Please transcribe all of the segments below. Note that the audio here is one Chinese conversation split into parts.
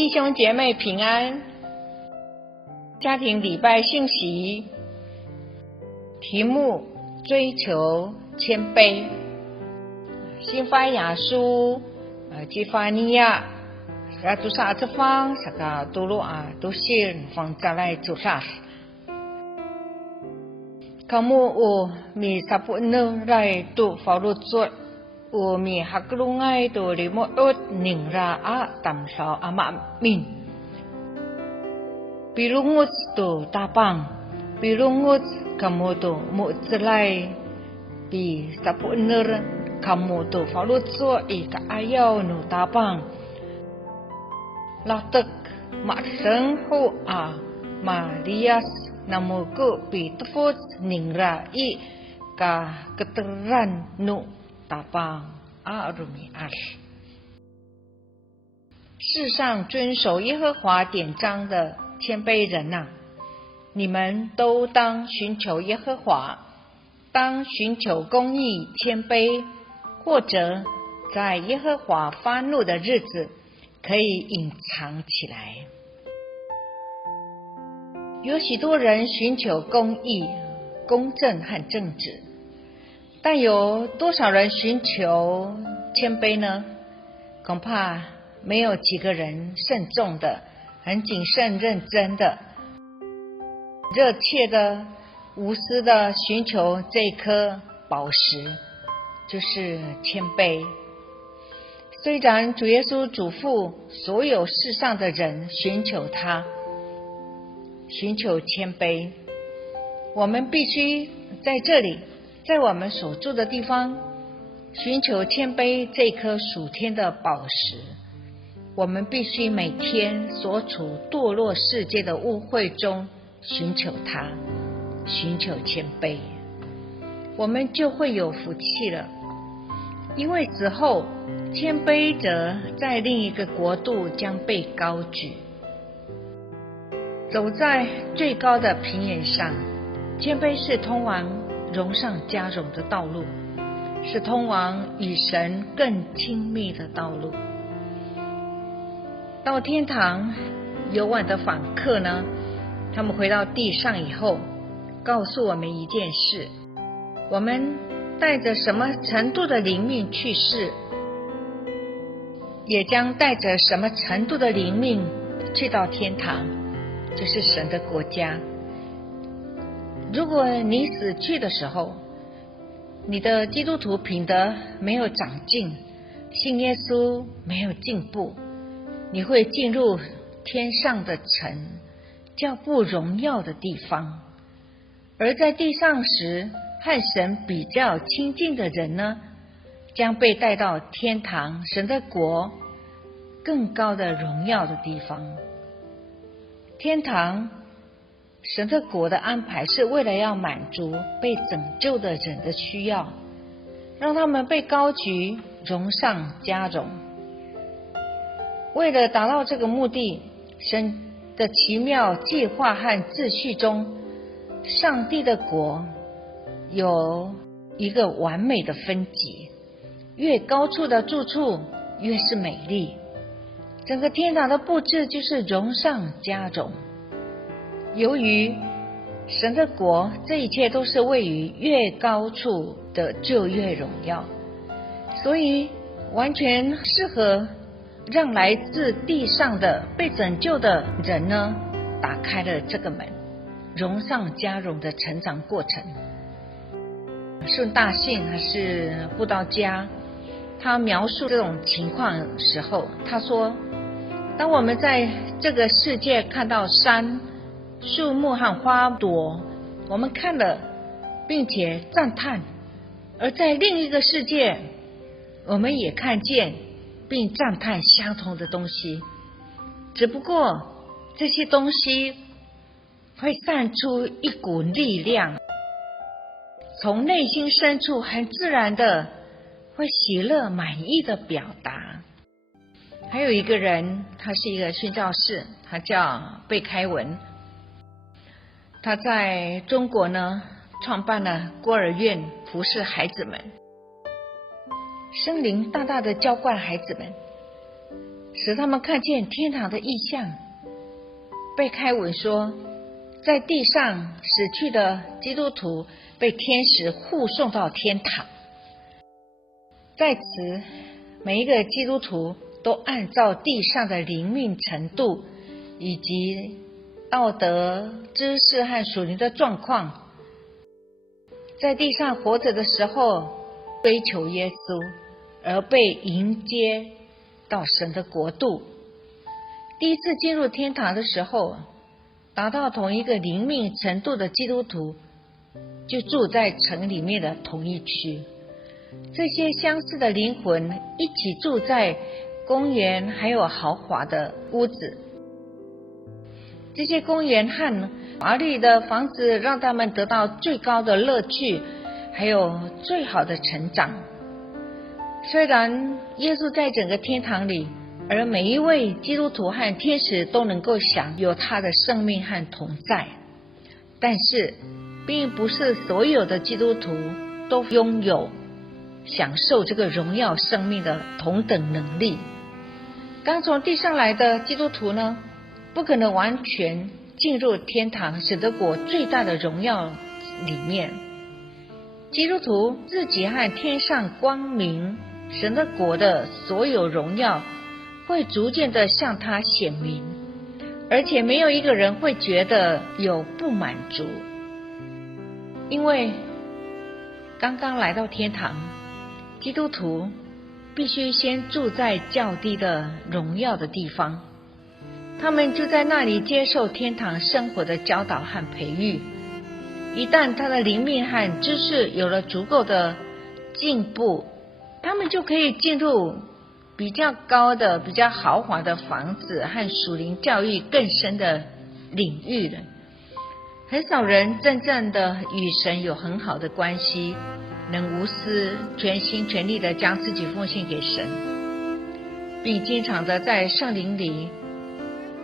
弟兄姐妹平安。家庭礼拜信息题目：追求谦卑。新翻雅书基法尼亚ratusan Jepang saka tulu tusin fang calai jusas kamu mi sapune rai tu falutsut mi haklungai tu limuut ningra tamsau ama min pilungut tu tapang pilungut kamu tu mutlai bi sapune kamu tu falutsut ka ayau nu tapang Latek mak senghu Marias namuku pitfut ningra ka keteran nu tapang rumi as。世上遵守耶和华典章的谦卑人啊，你们都当寻求耶和华，当寻求公义谦卑，或者在耶和华发怒的日子可以隐藏起来。有许多人寻求公义、公正和正直，但有多少人寻求谦卑呢？恐怕没有几个人慎重的、很谨慎认真的、热切的、无私的寻求这颗宝石，就是谦卑。虽然主耶稣嘱咐所有世上的人寻求他，寻求谦卑，我们必须在这里，在我们所住的地方，寻求谦卑这颗属天的宝石。我们必须每天所处堕落世界的污秽中寻求他，寻求谦卑，我们就会有福气了。因为此后谦卑者在另一个国度将被高举，走在最高的平原上。谦卑是通往荣上加荣的道路，是通往与神更亲密的道路。到天堂游玩的访客呢，他们回到地上以后，告诉我们一件事：我们带着什么程度的灵命去世，也将带着什么程度的灵命去到天堂，就是神的国家。如果你死去的时候，你的基督徒品德没有长进，信耶稣没有进步，你会进入天上的城，叫不荣耀的地方。而在地上时和神比较亲近的人呢，将被带到天堂，神的国更高的荣耀的地方。天堂，神的国的安排是为了要满足被拯救的人的需要，让他们被高举，荣上加荣。为了达到这个目的，神的奇妙计划和秩序中，上帝的国有一个完美的分级，越高处的住处越是美丽。整个天堂的布置就是荣上加荣。由于神的国，这一切都是位于越高处的就越荣耀，所以完全适合让来自地上的被拯救的人呢，打开了这个门，荣上加荣的成长过程。顺大信还是布道家，他描述这种情况时候，他说：当我们在这个世界看到山、树木和花朵，我们看了并且赞叹；而在另一个世界，我们也看见并赞叹相同的东西，只不过这些东西会散出一股力量，从内心深处很自然的会喜乐满意的表达。还有一个人，他是一个宣教士，他叫贝开文，他在中国呢创办了孤儿院，服侍孩子们，圣灵大大的浇灌孩子们，使他们看见天堂的异象。被开文说，在地上死去的基督徒被天使护送到天堂。在此，每一个基督徒都按照地上的灵命程度以及道德知识和属灵的状况，在地上活着的时候追求耶稣，而被迎接到神的国度。第一次进入天堂的时候，达到同一个灵命程度的基督徒就住在城里面的同一区。这些相似的灵魂一起住在公园还有豪华的屋子。这些公园和华丽的房子让他们得到最高的乐趣，还有最好的成长。虽然耶稣在整个天堂里，而每一位基督徒和天使都能够享有他的生命和同在，但是并不是所有的基督徒都拥有享受这个荣耀生命的同等能力。刚从地上来的基督徒呢，不可能完全进入天堂神的国最大的荣耀里面。基督徒自己和天上光明神的国的所有荣耀会逐渐的向他显明，而且没有一个人会觉得有不满足，因为刚刚来到天堂，基督徒必须先住在较低的荣耀的地方，他们就在那里接受天堂生活的教导和培育。一旦他的灵命和知识有了足够的进步，他们就可以进入比较高的、比较豪华的房子和属灵教育更深的领域了。很少人真正的与神有很好的关系，能无私、全心全力的将自己奉献给神，并经常的在圣灵里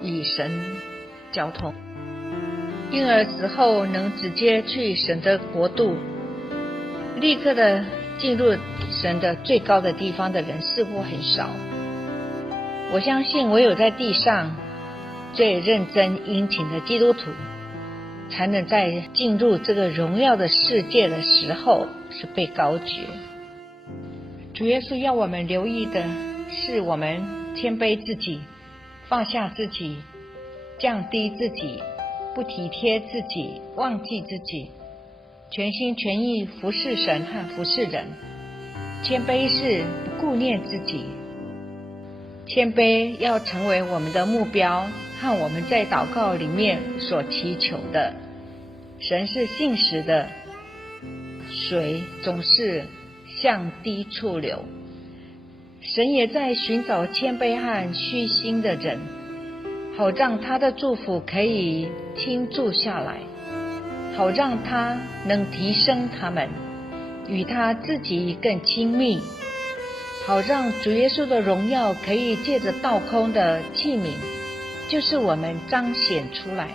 与神交通，因而死后能直接去神的国度，立刻的进入神的最高的地方的人似乎很少。我相信唯有在地上最认真殷勤的基督徒，才能在进入这个荣耀的世界的时候是被高举。主耶稣要我们留意的是，我们谦卑自己，放下自己，降低自己，不体贴自己，忘记自己，全心全意服侍神和服侍人。谦卑是不顾念自己，谦卑要成为我们的目标和我们在祷告里面所祈求的。神是信实的，水总是向低处流。神也在寻找谦卑和虚心的人，好让他的祝福可以倾注下来，好让他能提升他们，与他自己更亲密，好让主耶稣的荣耀可以借着倒空的器皿，就是我们彰显出来。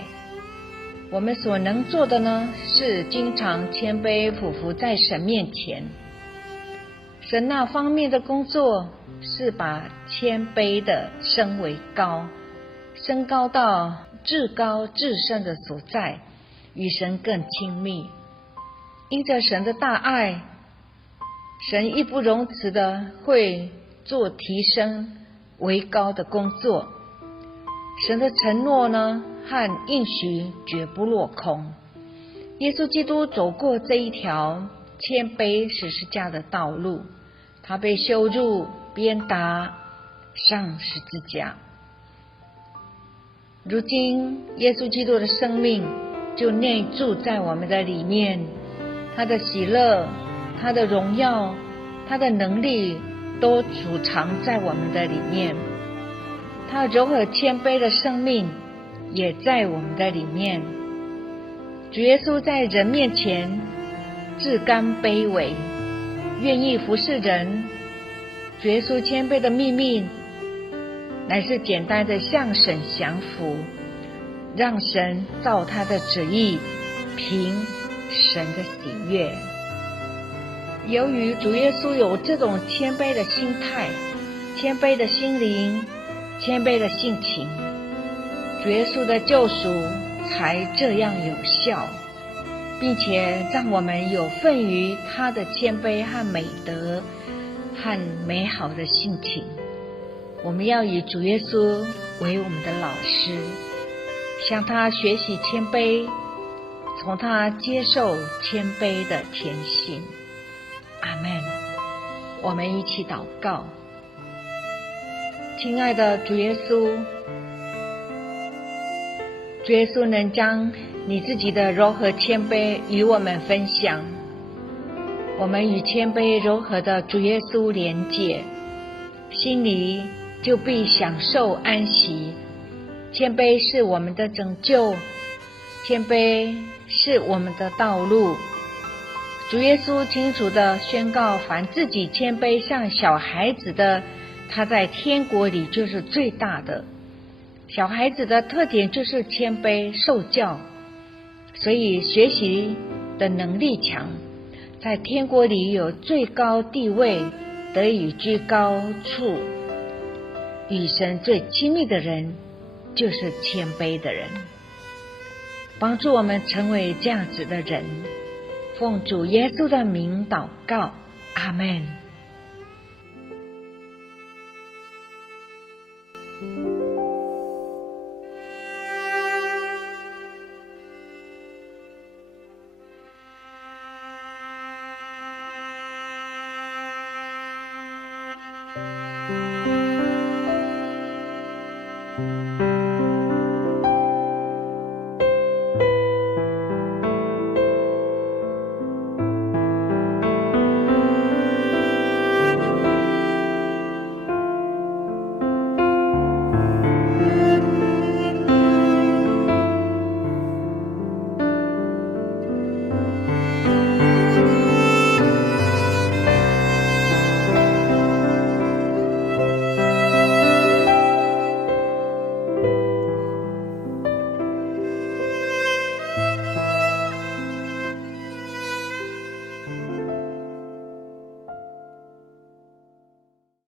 我们所能做的呢，是经常谦卑俯伏在神面前。神那方面的工作是把谦卑的升为高，升高到至高至圣的所在，与神更亲密。因着神的大爱，神义不容辞的会做提升为高的工作。神的承诺呢和应许绝不落空。耶稣基督走过这一条谦卑十字架的道路，他被羞辱、鞭打、上十字架。如今耶稣基督的生命就内住在我们的里面，他的喜乐、他的荣耀、他的能力都储藏在我们的里面。他柔和谦卑的生命也在我们的里面。主耶稣在人面前至甘卑微，愿意服侍人。主耶稣谦卑的秘密乃是简单的向神降服，让神照他的旨意，凭神的喜悦。由于主耶稣有这种谦卑的心态、谦卑的心灵，谦卑的性情，主耶稣的救赎才这样有效，并且让我们有份于他的谦卑和美德和美好的性情。我们要以主耶稣为我们的老师，向他学习谦卑，从他接受谦卑的甜心。阿们。我们一起祷告。亲爱的主耶稣，主耶稣能将你自己的柔和谦卑与我们分享，我们与谦卑柔和的主耶稣连结，心里就必享受安息。谦卑是我们的拯救，谦卑是我们的道路。主耶稣清楚地宣告，凡自己谦卑像小孩子的，他在天国里就是最大的。小孩子的特点就是谦卑受教，所以学习的能力强，在天国里有最高地位，得以居高处。与神最亲密的人就是谦卑的人，帮助我们成为这样子的人。奉主耶稣的名祷告，阿们。